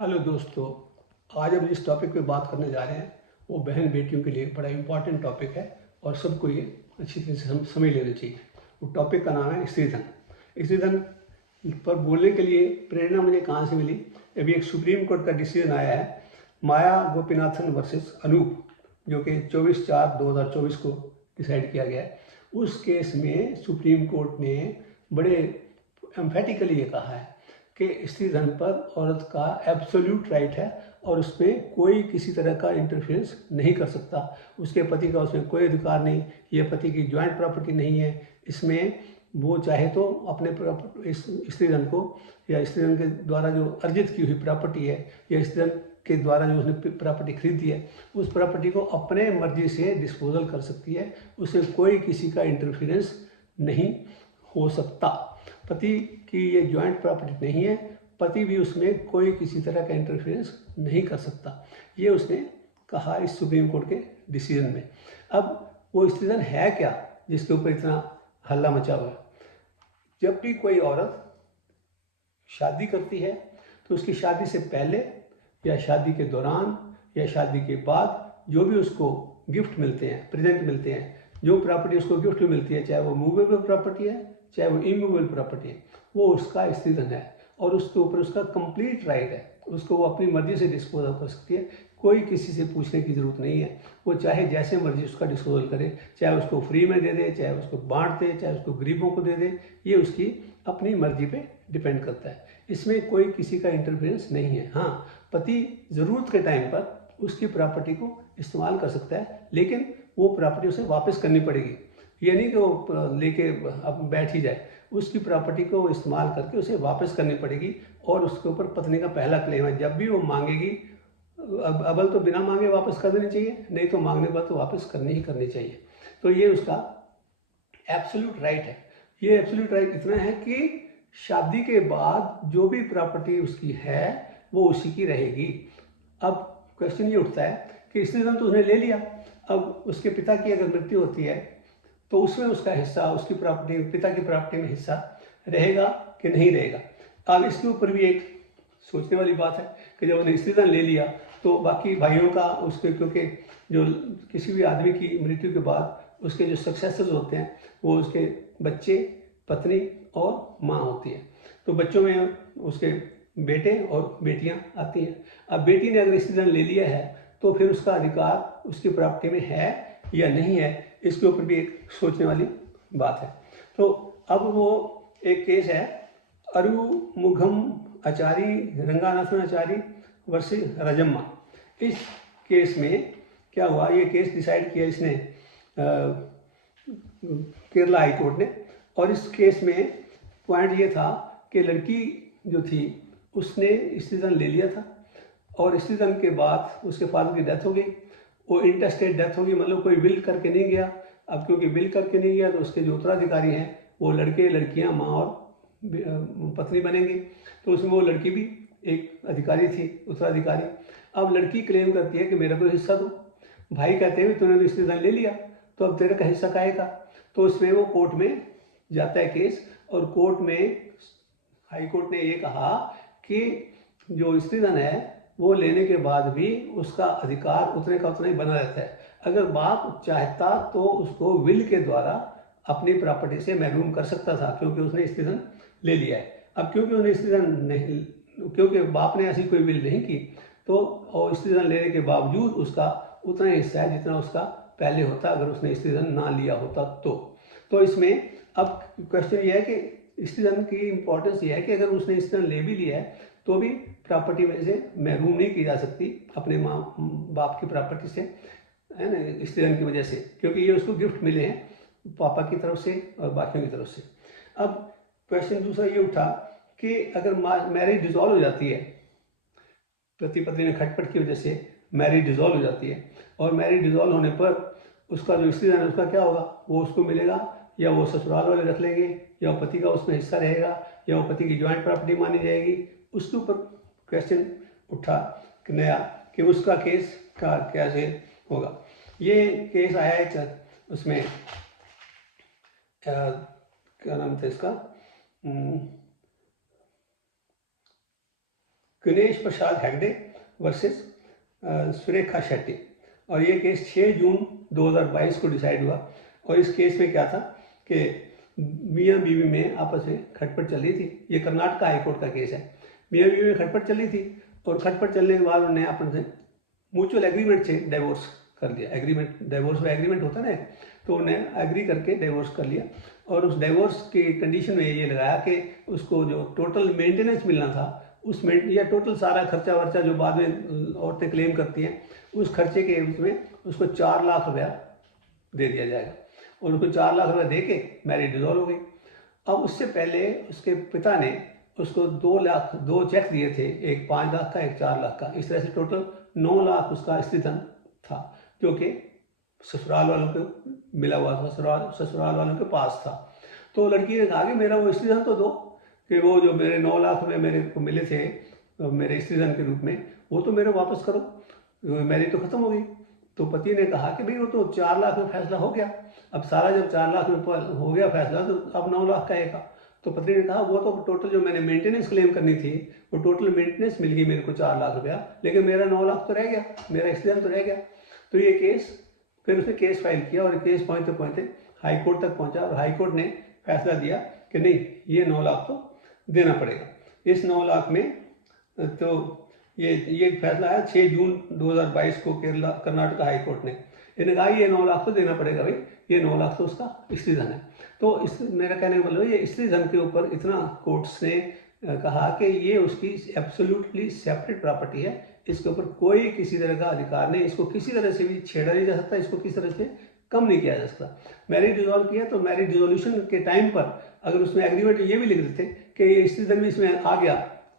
Hello दोस्तों, आज हम जिस टॉपिक पे बात करने जा रहे हैं वो बहन बेटियों के लिए बड़ा इम्पॉर्टेंट टॉपिक है और सबको ये अच्छी तरह से समझ लेना चाहिए। वो टॉपिक का नाम है स्त्रीधन। स्त्रीधन पर बोलने के लिए प्रेरणा मुझे कहाँ से मिली? अभी एक सुप्रीम कोर्ट का डिसीजन आया है, माया गोपीनाथन वर्सेस अनूप, जो कि 24/4/2024 को डिसाइड किया गया है। उस केस में सुप्रीम कोर्ट ने बड़े एम्फेटिकली ये कहा है कि स्त्री धन पर औरत का एब्सोल्यूट राइट है और उसमें कोई किसी तरह का इंटरफेरेंस नहीं कर सकता। उसके पति का उसमें कोई अधिकार नहीं, ये पति की ज्वाइंट प्रॉपर्टी नहीं है। इसमें वो चाहे तो अपने इस स्त्री धन को या स्त्री धन के द्वारा जो अर्जित की हुई प्रॉपर्टी है या स्त्री धन के द्वारा जो उसने प्रॉपर्टी खरीदी है उस प्रॉपर्टी को अपने मर्जी से डिस्पोजल कर सकती है। उससे कोई किसी का इंटरफेरेंस नहीं हो सकता। पति की ये ज्वाइंट प्रॉपर्टी नहीं है, पति भी उसमें कोई किसी तरह का इंटरफेरेंस नहीं कर सकता। ये उसने कहा इस सुप्रीम कोर्ट के डिसीजन में। अब वो स्त्रीधन है क्या जिसके ऊपर इतना हल्ला मचा हुआ है? जब भी कोई औरत शादी करती है तो उसकी शादी से पहले या शादी के दौरान या शादी के बाद जो भी उसको गिफ्ट मिलते हैं, प्रेजेंट मिलते हैं, जो प्रॉपर्टी उसको गिफ्ट में मिलती है, चाहे वो मूवेबल प्रॉपर्टी है चाहे वो इमूवेबल प्रॉपर्टी है, वो उसका स्त्रीधन है और उसके ऊपर उसका कंप्लीट राइट है। उसको वो अपनी मर्जी से डिस्पोजल कर सकती है, कोई किसी से पूछने की ज़रूरत नहीं है। वो चाहे जैसे मर्जी उसका डिस्पोजल करे, चाहे उसको फ्री में दे दे, चाहे उसको बांट दे, चाहे उसको गरीबों को दे दे, ये उसकी अपनी मर्जी पे डिपेंड करता है। इसमें कोई किसी का इंटरफेरेंस नहीं है। हाँ, पति ज़रूरत के टाइम पर उसकी प्रॉपर्टी को इस्तेमाल कर सकता है, लेकिन वो प्रॉपर्टी उसे वापस करनी पड़ेगी। ये नहीं कि वो लेके अब बैठ ही जाए, उसकी प्रॉपर्टी को इस्तेमाल करके उसे वापस करनी पड़ेगी और उसके ऊपर पत्नी का पहला क्लेम है। जब भी वो मांगेगी, अब अव्वल तो बिना मांगे वापस कर देनी चाहिए, नहीं तो मांगने पर तो वापस करनी ही करनी चाहिए। तो ये उसका एब्सोल्यूट राइट है। ये एब्सोल्यूट राइट इतना है कि शादी के बाद जो भी प्रॉपर्टी उसकी है वो उसी की रहेगी। अब क्वेश्चन ये उठता है कि स्त्रीधन तो उसने ले लिया, अब उसके पिता की अगर मृत्यु होती है तो उसमें उसका हिस्सा, उसकी प्रॉपर्टी, पिता की प्रॉपर्टी में हिस्सा रहेगा कि नहीं रहेगा। अब इसके ऊपर भी एक सोचने वाली बात है कि जब उसने स्त्रीधन ले लिया तो बाकी भाइयों का उसके, क्योंकि जो किसी भी आदमी की मृत्यु के बाद उसके जो सक्सेसर्स होते हैं वो उसके बच्चे, पत्नी और माँ होती है। तो बच्चों में उसके बेटे और बेटियां आती हैं। अब बेटी ने अगर स्त्रीधन ले लिया है तो फिर उसका अधिकार उसकी प्रॉपर्टी में है या नहीं है, इसके ऊपर भी एक सोचने वाली बात है। तो अब वो एक केस है, अरुमुघम आचारी रंगानाथन आचारी वर्सेस रजम्मा। इस केस में क्या हुआ, ये केस डिसाइड किया इसने केरला हाई कोर्ट ने। और इस केस में पॉइंट ये था कि लड़की जो थी उसने स्त्रीधन ले लिया था और स्त्रीधन के बाद उसके फादर की डेथ हो गई। वो इंटरस्टेट डेथ होगी, मतलब कोई विल करके नहीं गया। अब क्योंकि विल करके नहीं गया तो उसके जो उत्तराधिकारी हैं वो लड़के, लड़कियां, माँ और पत्नी बनेंगे। तो उसमें वो लड़की भी एक अधिकारी थी, उत्तराधिकारी। अब लड़की क्लेम करती है कि मेरा कोई हिस्सा दो। भाई कहते हैं तूने तो स्त्रीधन ले लिया तो अब तेरे का हिस्सा काहे का। तो उसमें वो कोर्ट में जाता है केस, और कोर्ट में हाई कोर्ट ने ये कहा कि जो स्त्रीधन है वो लेने के बाद भी उसका अधिकार उतने का उतना ही बना रहता है। अगर बाप चाहता तो उसको विल के द्वारा अपनी प्रॉपर्टी से महरूम कर सकता था, क्योंकि उसने स्त्रीधन ले लिया है। अब क्योंकि उसने स्त्रीधन नहीं, क्योंकि बाप ने ऐसी कोई विल नहीं की, तो और स्त्रीधन लेने के बावजूद उसका उतना ही हिस्सा है जितना उसका पहले होता अगर उसने स्त्रीधन ना लिया होता तो इसमें अब क्वेश्चन ये है कि स्त्रीधन की इंपॉर्टेंस ये है कि अगर उसने स्त्रीधन ले भी लिया है तो भी प्रॉपर्टी में से महरूम नहीं की जा सकती अपने माँ बाप की प्रॉपर्टी से, है ना, स्त्रीधन की वजह से, क्योंकि ये उसको गिफ्ट मिले हैं पापा की तरफ से और बाकियों की तरफ से। अब क्वेश्चन दूसरा ये उठा कि अगर मैरिज डिसॉल्व हो जाती है, पति पत्नी में खटपट की वजह से मैरिज डिसॉल्व हो जाती है, और मैरिज डिसॉल्व होने पर उसका जो स्त्रीधन है उसका क्या होगा, वो उसको मिलेगा या वो ससुराल वाले रख लेंगे या वो पति का उसमें हिस्सा रहेगा या वो पति की ज्वाइंट प्रॉपर्टी मानी जाएगी। उसके ऊपर क्वेश्चन उठा कि नया कि उसका केस का कैसे होगा। ये केस आया है उसमें क्या नाम था इसका, गणेश प्रसाद हेगड़े वर्सेस सुरेखा शेट्टी। और ये केस 6 जून 2022 को डिसाइड हुआ। और इस केस में क्या था कि मियाँ बीवी में आपस में खटपट चल रही थी। ये कर्नाटक हाई कोर्ट का केस है। मियाँ बीवी में खटपट चल रही थी और खटपट चलने के बाद उन्होंने अपन से म्यूचुअल एग्रीमेंट से डिवोर्स कर दिया। एग्रीमेंट, डिवोर्स में एग्रीमेंट होता है ना, तो उन्हें एग्री करके डिवोर्स कर लिया। और उस डिवोर्स के कंडीशन में ये लगाया कि उसको जो टोटल मेंटेनेंस मिलना था उस या टोटल सारा खर्चा वर्चा जो बाद में औरतें क्लेम करती हैं उस खर्चे के उसमें उसको 4 लाख रुपया दे दिया जाएगा। और उसको 4 लाख रुपया दे के मैरिज डिसॉल्व हो गई। अब उससे पहले उसके पिता ने उसको 2 चेक दिए थे, एक 5 लाख का, एक 4 लाख का। इस तरह से टोटल 9 लाख उसका स्त्रीधन था जो कि ससुराल वालों को मिला हुआ था, ससुराल वालों के पास था। तो लड़की ने कहा कि मेरा वो स्त्रीधन तो दो, कि वो जो मेरे 9 लाख रुपये मेरे को मिले थे मेरे स्त्रीधन के रूप में वो तो मेरे वापस करो, मैरिज तो खत्म हो गई। तो पति ने कहा कि भाई वो तो 4 लाख में फैसला हो गया, अब सारा जब 4 लाख में हो गया फैसला तो अब 9 लाख का आएगा। तो पति ने कहा वो तो टोटल जो मैंने मेंटेनेंस क्लेम करनी थी वो टोटल मेंटेनेंस मिल गई मेरे को 4 लाख रुपया, लेकिन मेरा 9 लाख तो रह गया, मेरा स्त्रीधन तो रह गया। तो ये केस, फिर उसने केस फाइल किया और केस पहुँचते पहुँचते हाई कोर्ट तक पहुँचा और हाई कोर्ट ने फैसला दिया कि नहीं, ये 9 लाख तो देना पड़ेगा। इस 9 लाख में तो ये फैसला आया 6 जून 2022 को कर्नाटक हाई कोर्ट ने। इन्हें कहा ये 9 लाख तो देना पड़ेगा भाई, ये 9 लाख तो उसका स्त्रीधन है। तो इस मेरा कहने का मतलब ये स्त्रीधन के ऊपर इतना कोर्ट्स ने कहा कि ये उसकी एब्सोल्युटली सेपरेट प्रॉपर्टी है, इसके ऊपर कोई किसी तरह का अधिकार नहीं, इसको किसी तरह से भी छेड़ा नहीं जा सकता, इसको किसी तरह से कम नहीं किया जा सकता। मैरिज डिसॉल्व किया तो मैरिज डिसोल्यूशन के टाइम पर अगर उसमें एग्रीमेंट ये भी लिख देते कि ये स्त्रीधन भी इसमें आ गया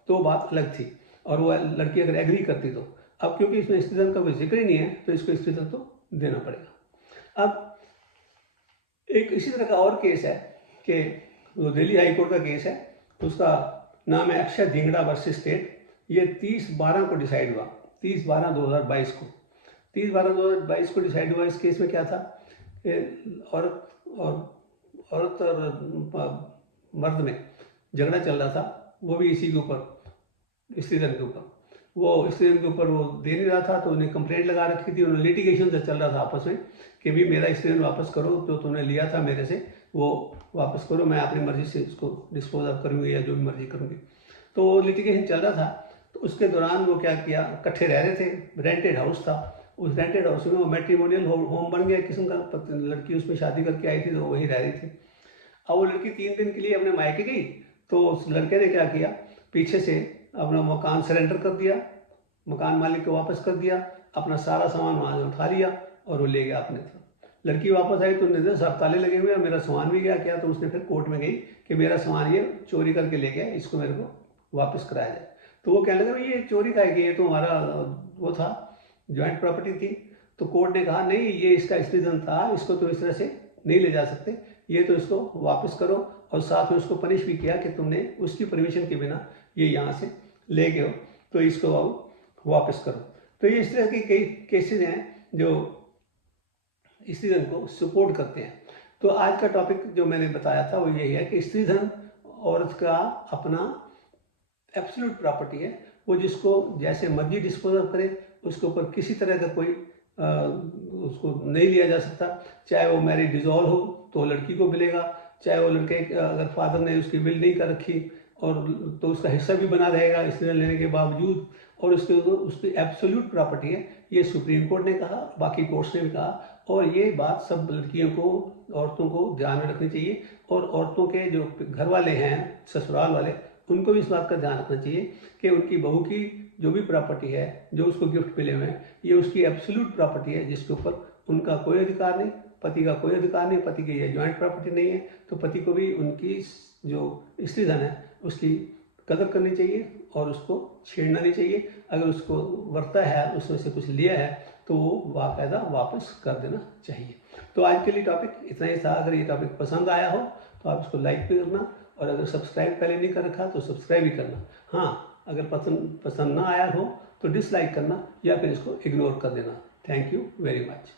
तो बात अलग थी और वो लड़की अगर एग्री करती तो। अब क्योंकि इसमें स्त्रीधन का कोई जिक्र ही नहीं है तो इसको स्त्रीधन तो देना पड़ेगा। अब एक इसी तरह का और केस है कि वो दिल्ली हाई कोर्ट का केस है, उसका नाम है अक्षय धिंगड़ा वर्सेस स्टेट। ये 30/12 को डिसाइड हुआ, 30/12/2022 को। 30/12/2022 को डिसाइड हुआ। इस केस में क्या था कि औरत और मर्द में झगड़ा चल रहा था, वो भी इसी के ऊपर, स्त्रीधन के ऊपर। वो स्त्रीधन के ऊपर वो दे नहीं रहा था तो उन्हें कंप्लेंट लगा रखी थी, उन्होंने लिटिगेशन से चल रहा था आपस में कि भी मेरा स्त्रीधन वापस करो, जो तुमने लिया था मेरे से वो वापस करो, मैं अपनी मर्जी से इसको डिस्पोज ऑफ करूँगी या जो भी मर्जी करूँगी। तो लिटिगेशन चल रहा था। तो उसके दौरान वो क्या किया, इकट्ठे रह रहे थे, रेंटेड हाउस था, उस रेंटेड हाउस में वो मैट्रिमोनियल होम बन गया किस्म का। लड़की उसमें शादी करके आई थी तो वहीं रह रही थी। अब वो लड़की 3 दिन के लिए अपने मायके गई तो उस लड़के ने क्या किया, पीछे से अपना मकान सरेंडर कर दिया, मकान मालिक को वापस कर दिया, अपना सारा सामान वहाँ से उठा लिया और वो ले गया अपने तरफ। लड़की वापस आई तो उन्हें सब ताले लगे हुए, मेरा सामान भी गया क्या। तो उसने फिर कोर्ट में गई कि मेरा सामान ये चोरी करके ले गया, इसको मेरे को वापस कराया जाए। तो वो कहने लगा ये चोरी का है कि ये तो हमारा वो था, जॉइंट प्रॉपर्टी थी। तो कोर्ट ने कहा नहीं, ये इसका स्त्रीधन था, इसको तो इस तरह से नहीं ले जा सकते, ये तो इसको वापस करो। और साथ में उसको पनिश भी किया कि तुमने उसकी परमिशन के बिना ये यहाँ से ले गए हो तो इसको अब वापस करो। तो ये इस तरह के कई केसेस हैं जो स्त्रीधन को सपोर्ट करते हैं। तो आज का टॉपिक जो मैंने बताया था वो यही है कि स्त्रीधन औरत का अपना एब्सोल्यूट प्रॉपर्टी है, वो जिसको जैसे मर्जी डिस्पोज करे, उसके ऊपर किसी तरह का कोई उसको नहीं लिया जा सकता। चाहे वो मैरिज डिसॉल्व हो तो लड़की को मिलेगा, चाहे वो लड़के अगर फादर ने उसकी विल नहीं कर रखी और तो उसका हिस्सा भी बना रहेगा स्त्रीधन लेने के बावजूद, और उसकी एब्सोल्यूट प्रॉपर्टी है। ये सुप्रीम कोर्ट ने कहा, बाकी कोर्ट्स ने भी कहा, और ये बात सब लड़कियों को, औरतों को ध्यान में रखनी चाहिए। और औरतों के जो घर वाले हैं, ससुराल वाले, उनको भी इस बात का ध्यान रखना चाहिए कि उनकी बहू की जो भी प्रॉपर्टी है, जो उसको गिफ्ट मिले हुए हैं, ये उसकी एब्सोल्यूट प्रॉपर्टी है जिसके ऊपर उनका कोई अधिकार नहीं, पति का कोई अधिकार नहीं, पति की ये जॉइंट प्रॉपर्टी नहीं है। तो पति को भी उनकी जो स्त्रीधन है उसकी कदर करनी चाहिए और उसको छेड़ना नहीं चाहिए। अगर उसको वर्ता है, उसमें से कुछ लिया है तो वो बाकायदा वापस कर देना चाहिए। तो आज के लिए टॉपिक इतना ही था। अगर ये टॉपिक पसंद आया हो तो आप इसको लाइक भी करना, और अगर सब्सक्राइब पहले नहीं कर रखा तो सब्सक्राइब भी करना। हाँ, अगर पसंद ना आया हो तो डिसलाइक करना या फिर इसको इग्नोर कर देना। Thank you very much.